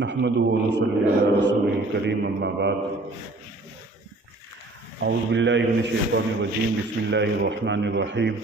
نحمده ونصلي على رسوله الكريم اما بعد اعوذ بالله من الشيطان الرجيم بسم الله الرحمن الرحيم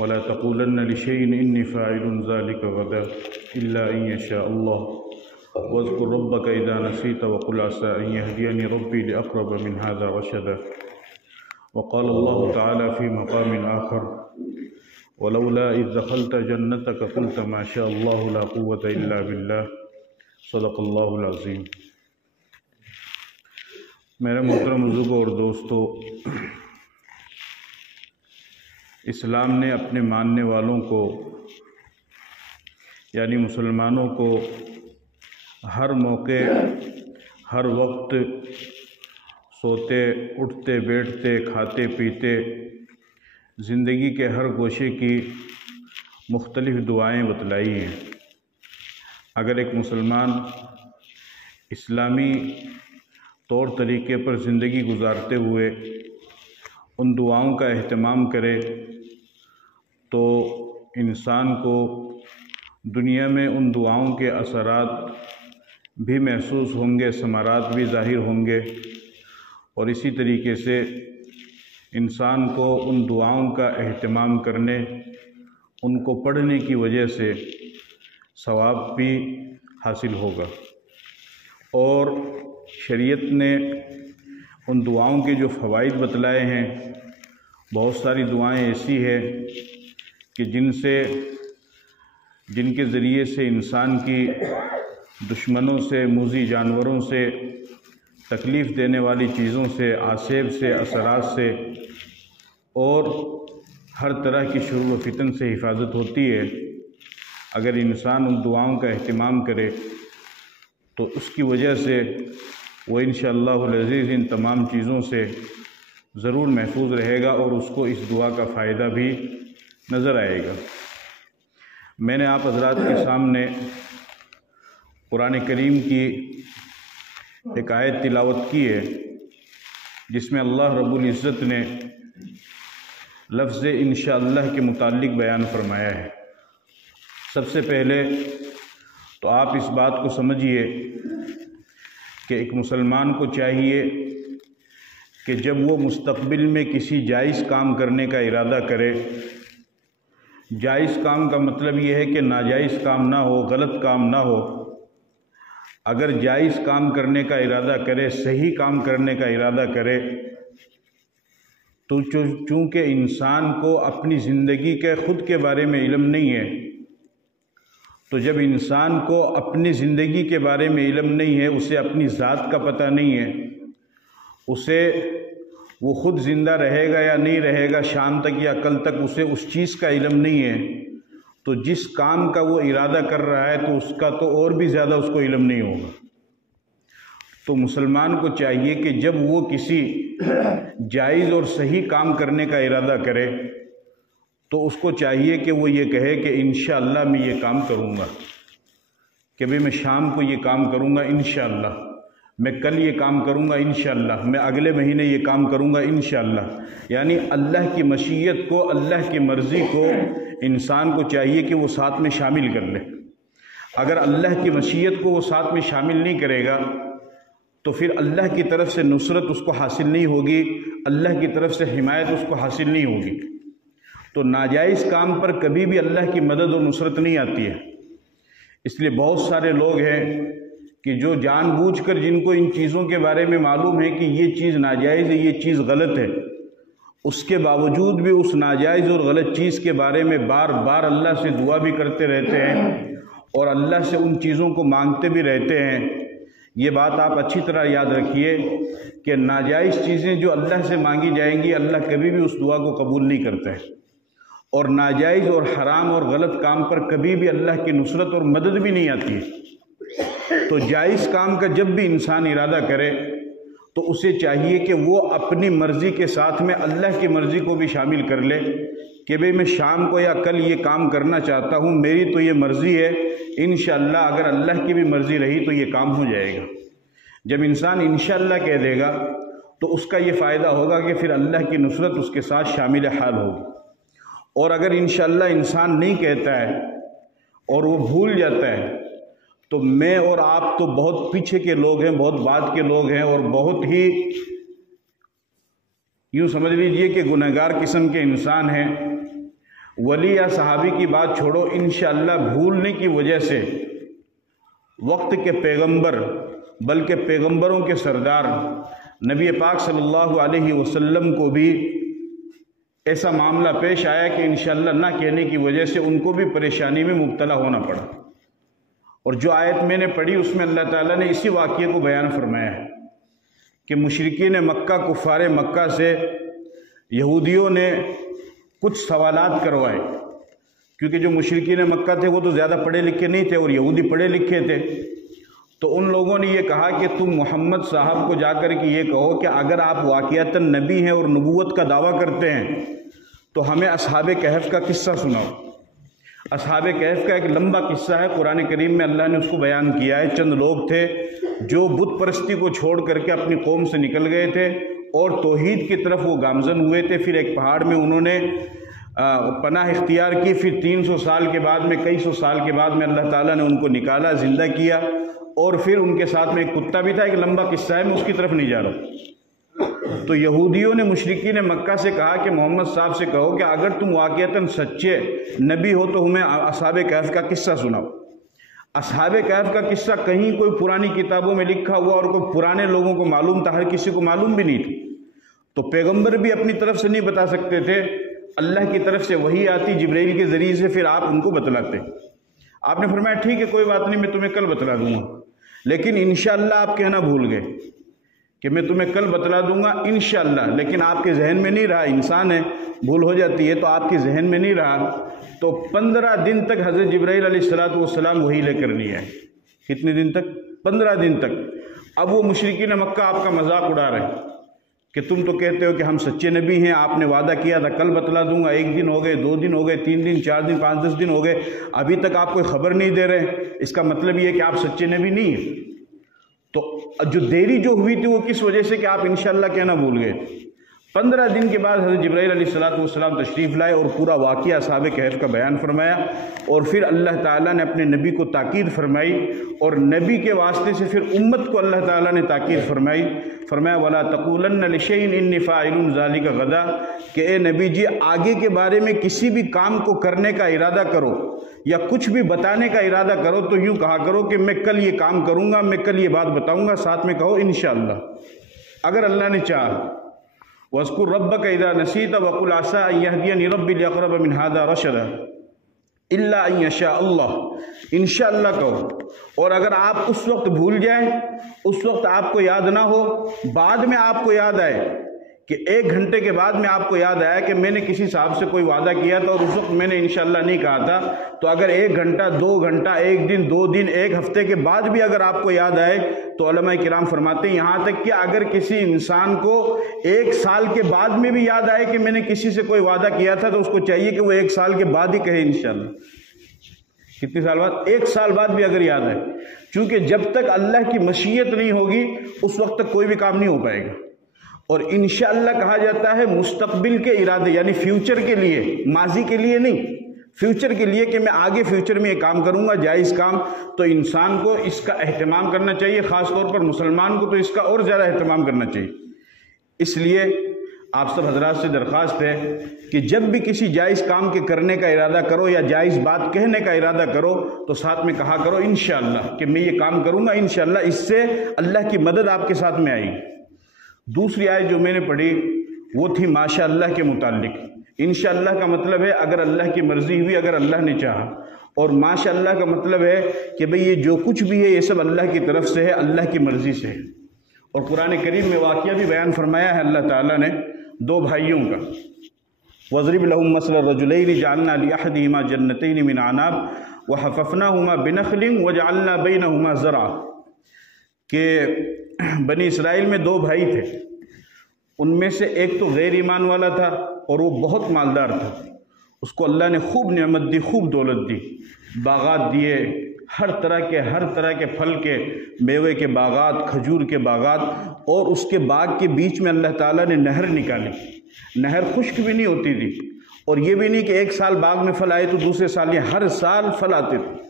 ولا تقولن لشيء اني فاعل ذلك غدا الا ان يشاء الله واذكر ربك اذا نسيت وقل عسى ان يهديني ربي لاقرب من هذا رشدا وقال الله تعالى في مقام آخر ولولا اذ دخلت جنتك قلت ما شاء الله لا قوة الا بالله صدق اللہ العظیم۔ میرے محترم بزرگوں اور دوستو، اسلام نے اپنے ماننے والوں کو یعنی مسلمانوں کو ہر موقع ہر وقت سوتے اٹھتے بیٹھتے کھاتے پیتے زندگی کے ہر گوشے کی مختلف دعائیں بتلائی ہیں۔ اگر ایک مسلمان اسلامی طور طریقے پر زندگی گزارتے ہوئے ان دعاؤں کا اہتمام کرے تو انسان کو دنیا میں ان دعاؤں کے اثرات بھی محسوس ہوں گے، ثمرات بھی ظاہر ہوں گے، اور اسی طریقے سے انسان کو ان دعاؤں کا اہتمام کرنے، ان کو پڑھنے کی وجہ سے ثواب بھی حاصل ہوگا۔ اور شریعت نے ان دعاؤں کے جو فوائد بتلائے ہیں، بہت ساری دعائیں ایسی ہیں کہ جن کے ذریعے سے انسان کی دشمنوں سے، موذی جانوروں سے، تکلیف دینے والی چیزوں سے، آسیب سے، اثرات سے اور ہر طرح کی شرور و فتن سے حفاظت ہوتی ہے۔ اگر انسان ان دعاؤں کا اہتمام کرے تو اس کی وجہ سے وہ انشاءاللہ العزیز ان تمام چیزوں سے ضرور محفوظ رہے گا اور اس کو اس دعا کا فائدہ بھی نظر آئے گا۔ میں نے آپ حضرات کے سامنے قرآن کریم کی ایک آیت تلاوت کی ہے جس میں اللہ رب العزت نے لفظ انشاءاللہ کے متعلق بیان فرمایا ہے۔ سب سے پہلے تو آپ اس بات کو سمجھیے کہ ایک مسلمان کو چاہیے کہ جب وہ مستقبل میں کسی جائز کام کرنے کا ارادہ کرے، جائز کام کا مطلب یہ ہے کہ ناجائز کام نہ ہو، غلط کام نہ ہو۔ اگر جائز کام کرنے کا ارادہ کرے، صحیح کام کرنے کا ارادہ کرے تو چونکہ انسان کو اپنی زندگی کے خود کے بارے میں علم نہیں ہے، تو جب انسان کو اپنی زندگی کے بارے میں علم نہیں ہے، اسے اپنی ذات کا پتہ نہیں ہے، اسے وہ خود زندہ رہے گا یا نہیں رہے گا شام تک یا کل تک، اسے اس چیز کا علم نہیں ہے، تو جس کام کا وہ ارادہ کر رہا ہے تو اس کا تو اور بھی زیادہ اس کو علم نہیں ہوگا۔ تو مسلمان کو چاہیے کہ جب وہ کسی جائز اور صحیح کام کرنے کا ارادہ کرے تو اس کو چاہیے کہ وہ یہ کہے کہ انشاءاللہ میں یہ کام کروں گا، کہ میں شام کو یہ کام کروں گا انشاءاللہ، میں کل یہ کام کروں گا انشاءاللہ، میں اگلے مہینے یہ کام کروں گا انشاءاللہ۔ یعنی اللہ کی مشیت کو، اللہ کی مرضی کو انسان کو چاہیے کہ وہ ساتھ میں شامل کر لے۔ اگر اللہ کی مشیت کو وہ ساتھ میں شامل نہیں کرے گا تو پھر اللہ کی طرف سے نصرت اس کو حاصل نہیں ہوگی، اللہ کی طرف سے حمایت اس کو حاصل نہیں ہوگی۔ تو ناجائز کام پر کبھی بھی اللہ کی مدد اور نصرت نہیں آتی ہے۔ اس لیے بہت سارے لوگ ہیں کہ جو جان بوجھ کر، جن کو ان چیزوں کے بارے میں معلوم ہے کہ یہ چیز ناجائز ہے، یہ چیز غلط ہے، اس کے باوجود بھی اس ناجائز اور غلط چیز کے بارے میں بار بار اللہ سے دعا بھی کرتے رہتے ہیں اور اللہ سے ان چیزوں کو مانگتے بھی رہتے ہیں۔ یہ بات آپ اچھی طرح یاد رکھیے کہ ناجائز چیزیں جو اللہ سے مانگی جائیں گی، اللہ کبھی بھی اس دعا کو قبول نہیں کرتا ہے، اور ناجائز اور حرام اور غلط کام پر کبھی بھی اللہ کی نصرت اور مدد بھی نہیں آتی ہے۔ تو جائز کام کا جب بھی انسان ارادہ کرے تو اسے چاہیے کہ وہ اپنی مرضی کے ساتھ میں اللہ کی مرضی کو بھی شامل کر لے کہ میں شام کو یا کل یہ کام کرنا چاہتا ہوں، میری تو یہ مرضی ہے، انشاءاللہ اگر اللہ کی بھی مرضی رہی تو یہ کام ہو جائے گا۔ جب انسان انشاءاللہ کہہ دے گا تو اس کا یہ فائدہ ہوگا کہ پھر اللہ کی نصرت اس کے ساتھ شامل حال ہوگی۔ اور اگر انشاءاللہ انسان نہیں کہتا ہے اور وہ بھول جاتا ہے تو میں اور آپ تو بہت پیچھے کے لوگ ہیں، بہت بعد کے لوگ ہیں، اور بہت ہی یوں سمجھ لیجئے کہ گنہگار قسم کے انسان ہیں۔ ولی یا صحابی کی بات چھوڑو، انشاءاللہ بھولنے کی وجہ سے وقت کے پیغمبر بلکہ پیغمبروں کے سردار نبی پاک صلی اللہ علیہ وسلم کو بھی ایسا معاملہ پیش آیا کہ انشاءاللہ نہ کہنے کی وجہ سے ان کو بھی پریشانی میں مبتلا ہونا پڑا۔ اور جو آیت میں نے پڑھی اس میں اللہ تعالیٰ نے اسی واقعے کو بیان فرمایا ہے کہ مشرکین مکہ، کفار مکہ سے یہودیوں نے کچھ سوالات کروائے، کیونکہ جو مشرکین مکہ تھے وہ تو زیادہ پڑھے لکھے نہیں تھے اور یہودی پڑھے لکھے تھے۔ تو ان لوگوں نے یہ کہا کہ تم محمد صاحب کو جا کر کے یہ کہو کہ اگر آپ واقعتاً نبی ہیں اور نبوت کا دعویٰ کرتے ہیں تو ہمیں اصحاب کہف کا قصہ سناؤ۔ اصحاب کہف کا ایک لمبا قصہ ہے، قرآن کریم میں اللہ نے اس کو بیان کیا ہے۔ چند لوگ تھے جو بت پرستی کو چھوڑ کر کے اپنی قوم سے نکل گئے تھے اور توحید کی طرف وہ گامزن ہوئے تھے۔ پھر ایک پہاڑ میں انہوں نے پناہ اختیار کی، پھر 300 سال کے بعد میں، کئی سو سال کے بعد میں اللہ تعالیٰ نے ان کو نکالا، زندہ کیا، اور پھر ان کے ساتھ میں ایک کتا بھی تھا۔ ایک لمبا قصہ ہے، میں اس کی طرف نہیں جا رہا۔ تو یہودیوں نے مشرکین مکہ سے کہا کہ محمد صاحب سے کہو کہ اگر تم واقعتاً سچے نبی ہو تو ہمیں اصحاب کہف کا قصہ سناؤ۔ اصحاب کہف کا قصہ کہیں کوئی پرانی کتابوں میں لکھا ہوا اور کوئی پرانے لوگوں کو معلوم تھا، ہر کسی کو معلوم بھی نہیں تھی۔ تو پیغمبر بھی اپنی طرف سے نہیں بتا سکتے تھے، اللہ کی طرف سے وحی آتی جبرائیل کے ذریعے سے، پھر آپ ان کو بتلاتے۔ آپ نے فرمایا ٹھیک ہے کوئی بات نہیں، میں تمہیں کل بتلا دوں گا، لیکن انشاءاللہ آپ کہنا بھول گئے کہ میں تمہیں کل بتلا دوں گا انشاءاللہ، لیکن آپ کے ذہن میں نہیں رہا، انسان ہے بھول ہو جاتی ہے، تو آپ کے ذہن میں نہیں رہا۔ تو 15 دن تک حضرت جبرائیل علیہ السلام وحی لے کر نہیں آئے۔ کتنے دن تک؟ 15 دن تک۔ اب وہ مشرکین مکہ آپ کا مذاق اڑا رہے ہیں کہ تم تو کہتے ہو کہ ہم سچے نبی ہیں، آپ نے وعدہ کیا تھا کل بتلا دوں گا، 1 دن ہو گئے، 2 دن ہو گئے، 3 دن، 4 دن، 5، 10 دن ہو گئے، ابھی تک آپ کوئی خبر نہیں دے رہے ہیں، اس کا مطلب یہ ہے کہ آپ سچے نبی نہیں ہیں۔ تو جو دیری جو ہوئی تھی وہ کس وجہ سے کہ آپ انشاءاللہ کہنا بھول گئے۔ 15 دن کے بعد حضرت جبرائیل علیہ السلام تشریف لائے اور پورا واقعہ اصحاب کہف کا بیان فرمایا، اور پھر اللہ تعالیٰ نے اپنے نبی کو تاکید فرمائی، اور نبی کے واسطے سے پھر امت کو اللہ تعالیٰ نے تاکید فرمائی۔ فرمایا وَلَا تَقُولَنَّ لِشَيْءٍ إِنِّي فَاعِلٌ ذَلِكَ غَدًا، کہ اے نبی جی آگے کے بارے میں کسی بھی کام کو کرنے کا ارادہ کرو یا کچھ بھی بتانے کا ارادہ کرو تو یوں کہا کرو کہ میں کل یہ کام کروں گا، میں کل یہ بات بتاؤں گا، ساتھ میں کہو انشاءاللہ، اگر اللہ نے چاہا۔ وَاذْكُرْ رَبَّكَ إِذَا نَسِيتَ وَقُلْ عَسَىٰ أَن يَهْدِيَنِي رَبِّي لِأَقْرَبَ مِنْ هَٰذَا رَشَدًا إِلَّا أَن يَشَاءَ اللَّهُ، انشاءاللہ کہو۔ اور اگر آپ اس وقت بھول جائیں، اس وقت آپ کو یاد نہ ہو، بعد میں آپ کو یاد آئے کہ 1 گھنٹے کے بعد میں آپ کو یاد آیا کہ میں نے کسی صاحب سے کوئی وعدہ کیا تھا اور اس وقت میں نے انشاءاللہ نہیں کہا تھا، تو اگر 1 گھنٹہ، 2 گھنٹہ، 1 دن، 2 دن، 1 ہفتے کے بعد بھی اگر آپ کو یاد آئے تو علماء کرام فرماتے ہیں یہاں تک کہ اگر کسی انسان کو 1 سال کے بعد میں بھی یاد آئے کہ میں نے کسی سے کوئی وعدہ کیا تھا تو اس کو چاہیے کہ وہ 1 سال کے بعد ہی کہے انشاءاللہ۔ کتنے سال بعد؟ 1 سال بعد بھی اگر یاد آئے، چونکہ جب تک اللہ کی مشیت نہیں ہوگی اس وقت تک کوئی بھی کام نہیں ہو پائے گا۔ اور انشاءاللہ کہا جاتا ہے مستقبل کے ارادے، یعنی فیوچر کے لیے، ماضی کے لیے نہیں، فیوچر کے لیے کہ میں آگے فیوچر میں یہ کام کروں گا، جائز کام۔ تو انسان کو اس کا اہتمام کرنا چاہیے، خاص طور پر مسلمان کو تو اس کا اور زیادہ اہتمام کرنا چاہیے۔ اس لیے آپ سب حضرات سے درخواست ہے کہ جب بھی کسی جائز کام کے کرنے کا ارادہ کرو یا جائز بات کہنے کا ارادہ کرو تو ساتھ میں کہا کرو انشاءاللہ کہ میں یہ کام کروں گا انشاءاللہ، اس سے اللہ کی مدد آپ کے ساتھ میں آئی۔ دوسری آیت جو میں نے پڑھی وہ تھی ماشاء اللہ کے متعلق۔ انشاءاللہ کا مطلب ہے اگر اللہ کی مرضی ہوئی، اگر اللہ نے چاہا، اور ماشاء اللہ کا مطلب ہے کہ بھئی یہ جو کچھ بھی ہے یہ سب اللہ کی طرف سے ہے، اللہ کی مرضی سے ہے۔ اور قرآن کریم میں واقعہ بھی بیان فرمایا ہے اللہ تعالیٰ نے 2 بھائیوں کا، وَاضْرِبْ لَهُم مَثَلَ الرَّجُلَيْنِ جَعَلْنَا لِأَحَدِهِمَا جَنَّتَيْنِ مِنْ أَعْنَابٍ وَحَفَفْنَاهُمَا بِنَخْلٍ وَجَعَلْنَا بَيْنَهُمَا زَرْعًا، کہ بنی اسرائیل میں 2 بھائی تھے، ان میں سے ایک تو غیر ایمان والا تھا اور وہ بہت مالدار تھا، اس کو اللہ نے خوب نعمت دی، خوب دولت دی، باغات دیے، ہر طرح کے پھل کے، میوے کے باغات، کھجور کے باغات، اور اس کے باغ کے بیچ میں اللہ تعالیٰ نے نہر نکالی۔ نہر خشک بھی نہیں ہوتی تھی، اور یہ بھی نہیں کہ 1 سال باغ میں پھل آئے تو دوسرے سال، یہ ہر سال پھل آتے تھے۔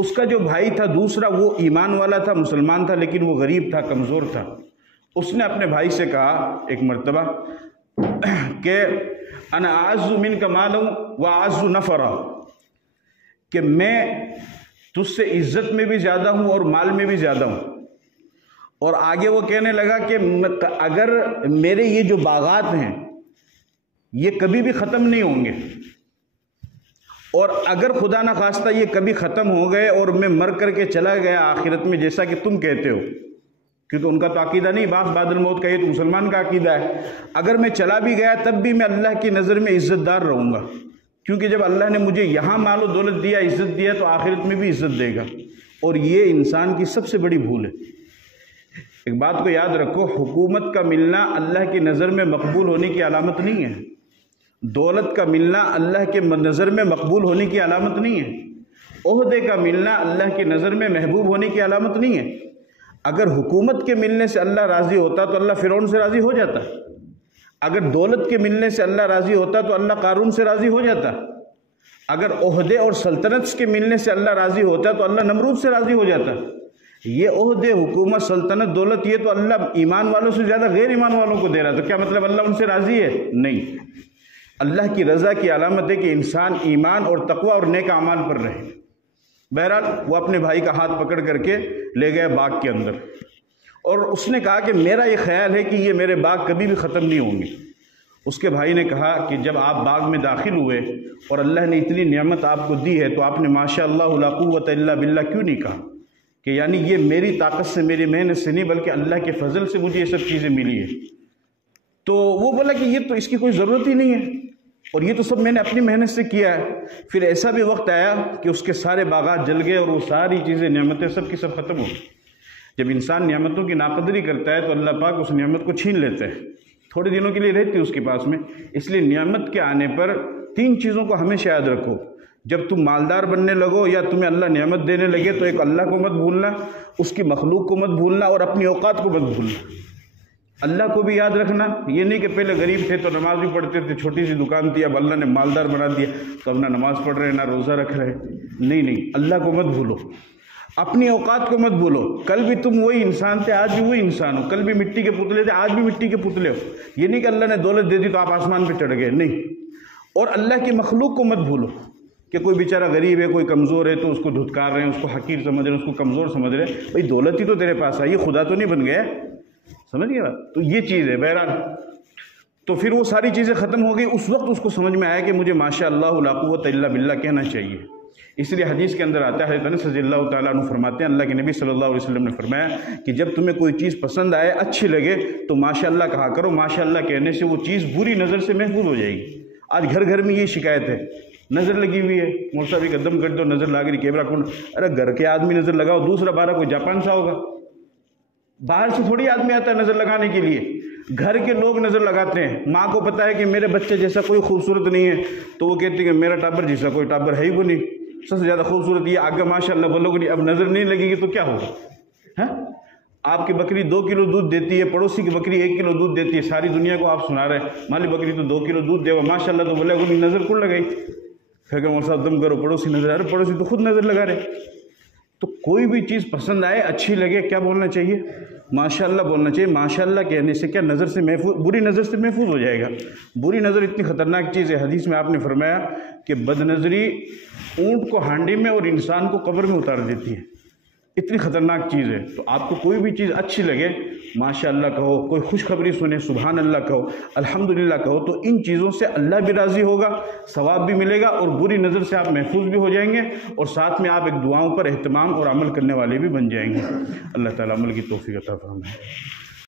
اس کا جو بھائی تھا دوسرا وہ ایمان والا تھا، مسلمان تھا، لیکن وہ غریب تھا، کمزور تھا۔ اس نے اپنے بھائی سے کہا ایک مرتبہ کہ انا اعز منک مالا واعز نفرا، کہ میں تجھ سے عزت میں بھی زیادہ ہوں اور مال میں بھی زیادہ ہوں۔ اور آگے وہ کہنے لگا کہ اگر میرے یہ جو باغات ہیں یہ کبھی بھی ختم نہیں ہوں گے، اور اگر خدا نہ خواستہ یہ کبھی ختم ہو گئے اور میں مر کر کے چلا گیا آخرت میں، جیسا کہ تم کہتے ہو، کیونکہ ان کا تو عقیدہ نہیں بعد الموت کا، یہ تو مسلمان کا عقیدہ ہے، اگر میں چلا بھی گیا تب بھی میں اللہ کی نظر میں عزت دار رہوں گا، کیونکہ جب اللہ نے مجھے یہاں مال و دولت دیا، عزت دیا، تو آخرت میں بھی عزت دے گا۔ اور یہ انسان کی سب سے بڑی بھول ہے۔ ایک بات کو یاد رکھو، حکومت کا ملنا اللہ کی نظر میں مقبول ہونے کی علامت نہیں ہے، دولت کا ملنا اللہ کے نظر میں مقبول ہونے کی علامت نہیں ہے، عہدے کا ملنا اللہ کی نظر میں محبوب ہونے کی علامت نہیں ہے۔ اگر حکومت کے ملنے سے اللہ راضی ہوتا تو اللہ فرعون سے راضی ہو جاتا، اگر دولت کے ملنے سے اللہ راضی ہوتا تو اللہ قارون سے راضی ہو جاتا، اگر عہدے اور سلطنت کے ملنے سے اللہ راضی ہوتا تو اللہ نمرود سے راضی ہو جاتا۔ یہ عہدے، حکومت، سلطنت، دولت، یہ تو اللہ ایمان والوں سے زیادہ غیر ایمان والوں کو دے رہا، تو کیا مطلب اللہ ان سے راضی ہے؟ نہیں۔ اللہ کی رضا کی علامت ہے کہ انسان ایمان اور تقوی اور نیک اعمال پر رہے۔ بہرحال وہ اپنے بھائی کا ہاتھ پکڑ کر کے لے گئے باغ کے اندر، اور اس نے کہا کہ میرا یہ خیال ہے کہ یہ میرے باغ کبھی بھی ختم نہیں ہوں گے۔ اس کے بھائی نے کہا کہ جب آپ باغ میں داخل ہوئے اور اللہ نے اتنی نعمت آپ کو دی ہے تو آپ نے ماشاء اللہ لا قوت الا باللہ کیوں نہیں کہا؟ کہ یعنی یہ میری طاقت سے، میری محنت سے نہیں، بلکہ اللہ کے فضل سے مجھے یہ سب چیزیں ملی ہیں۔ تو وہ بولا کہ یہ تو اس کی کوئی ضرورت ہی نہیں ہے، اور یہ تو سب میں نے اپنی محنت سے کیا ہے۔ پھر ایسا بھی وقت آیا کہ اس کے سارے باغات جل گئے اور وہ ساری چیزیں، نعمتیں سب کی سب ختم ہو گئی۔ جب انسان نعمتوں کی ناقدری کرتا ہے تو اللہ پاک اس نعمت کو چھین لیتا ہے، تھوڑے دنوں کے لیے رہتی ہے اس کے پاس میں۔ اس لیے نعمت کے آنے پر 3 چیزوں کو ہمیشہ یاد رکھو۔ جب تم مالدار بننے لگو یا تمہیں اللہ نعمت دینے لگے تو ایک اللہ کو مت بھولنا، اس کی مخلوق کو مت بھولنا، اور اپنی اوقات کو مت بھولنا۔ اللہ کو بھی یاد رکھنا، یہ نہیں کہ پہلے غریب تھے تو نماز بھی پڑھتے تھے، چھوٹی سی دکان تھی، اب اللہ نے مالدار بنا دیا تو اب نہ نماز پڑھ رہے نہ روزہ رکھ رہے۔ نہیں، اللہ کو مت بھولو، اپنی اوقات کو مت بھولو۔ کل بھی تم وہی انسان تھے، آج بھی وہی انسان ہو، کل بھی مٹی کے پتلے تھے، آج بھی مٹی کے پتلے ہو۔ یہ نہیں کہ اللہ نے دولت دے دی تو آپ آسمان پہ چڑھ گئے، نہیں۔ اور اللہ کی مخلوق کو مت بھولو کہ کوئی بیچارہ غریب ہے، کوئی کمزور ہے تو اس کو دھتکار رہے ہیں، اس کو حقیر سمجھ رہے ہیں، اس کو کمزور سمجھ رہے ہیں۔ بھائی دولت ہی تو تیرے پاس آئی، خدا تو نہیں بن گیا، سمجھ گیا بات؟ تو یہ چیز ہے۔ بہرحال تو پھر وہ ساری چیزیں ختم ہو گئی۔ اس وقت اس کو سمجھ میں آیا کہ مجھے ماشاء اللہ لا قوت الا باللہ کہنا چاہیے۔ اس لیے حدیث کے اندر آتا ہے، حضرت انس رضی اللہ تعالیٰ عنہ فرماتے ہیں، اللہ کے نبی صلی اللہ علیہ وسلم نے فرمایا کہ جب تمہیں کوئی چیز پسند آئے، اچھی لگے، تو ماشاء اللہ کہا کرو۔ ماشاء اللہ کہنے سے وہ چیز بری نظر سے محفوظ ہو جائے گی۔ آج گھر گھر میں یہ شکایت ہے، نظر لگی ہوئی ہے، مول صاحب قدم کر دو، نظر لگ رہی، کیمرہ کون؟ ارے گھر کے آدمی نظر لگاؤ، دوسرا بارہ کوئی جاپان سا ہوگا، باہر سے تھوڑی آدمی آتا ہے نظر لگانے کے لیے، گھر کے لوگ نظر لگاتے ہیں۔ ماں کو پتا ہے کہ میرے بچے جیسا کوئی خوبصورت نہیں ہے تو وہ کہتی ہے کہ میرا ٹابر جیسا کوئی ٹابر ہے ہی وہ نہیں، سب سے زیادہ خوبصورت یہ آگے ماشاء اللہ بولو گے، اب نظر نہیں لگے گی تو کیا ہوگا؟ ہاں، آپ کی بکری 2 کلو دودھ دیتی ہے، پڑوسی کی بکری 1 کلو دودھ دیتی ہے، ساری دنیا کو آپ سنا رہے ہیں مالی بکری تو 2 کلو دودھ دے گا ماشاء اللہ، تو بولے گا نظر کون لگائی؟ پھر کہ مول صاحب دم کرو، پڑوسی نظر آ رہے، پڑوسی تو خود نظر لگا رہے۔ تو کوئی بھی چیز پسند آئے، اچھی لگے، کیا بولنا چاہیے؟ ماشاء اللہ بولنا چاہیے۔ ماشاء اللہ کہنے سے کیا نظر سے محفوظ، بری نظر سے محفوظ ہو جائے گا۔ بری نظر اتنی خطرناک چیز ہے، حدیث میں آپ نے فرمایا کہ بد نظری اونٹ کو ہانڈی میں اور انسان کو قبر میں اتار دیتی ہے، اتنی خطرناک چیز ہے۔ تو آپ کو کوئی بھی چیز اچھی لگے، ماشاء اللہ کہو، کوئی خوشخبری سنے سبحان اللہ کہو، الحمدللہ کہو، تو ان چیزوں سے اللہ بھی راضی ہوگا، ثواب بھی ملے گا، اور بری نظر سے آپ محفوظ بھی ہو جائیں گے، اور ساتھ میں آپ ایک دعاؤں پر اہتمام اور عمل کرنے والے بھی بن جائیں گے۔ اللہ تعالیٰ عمل کی توفیق عطا فرمائے۔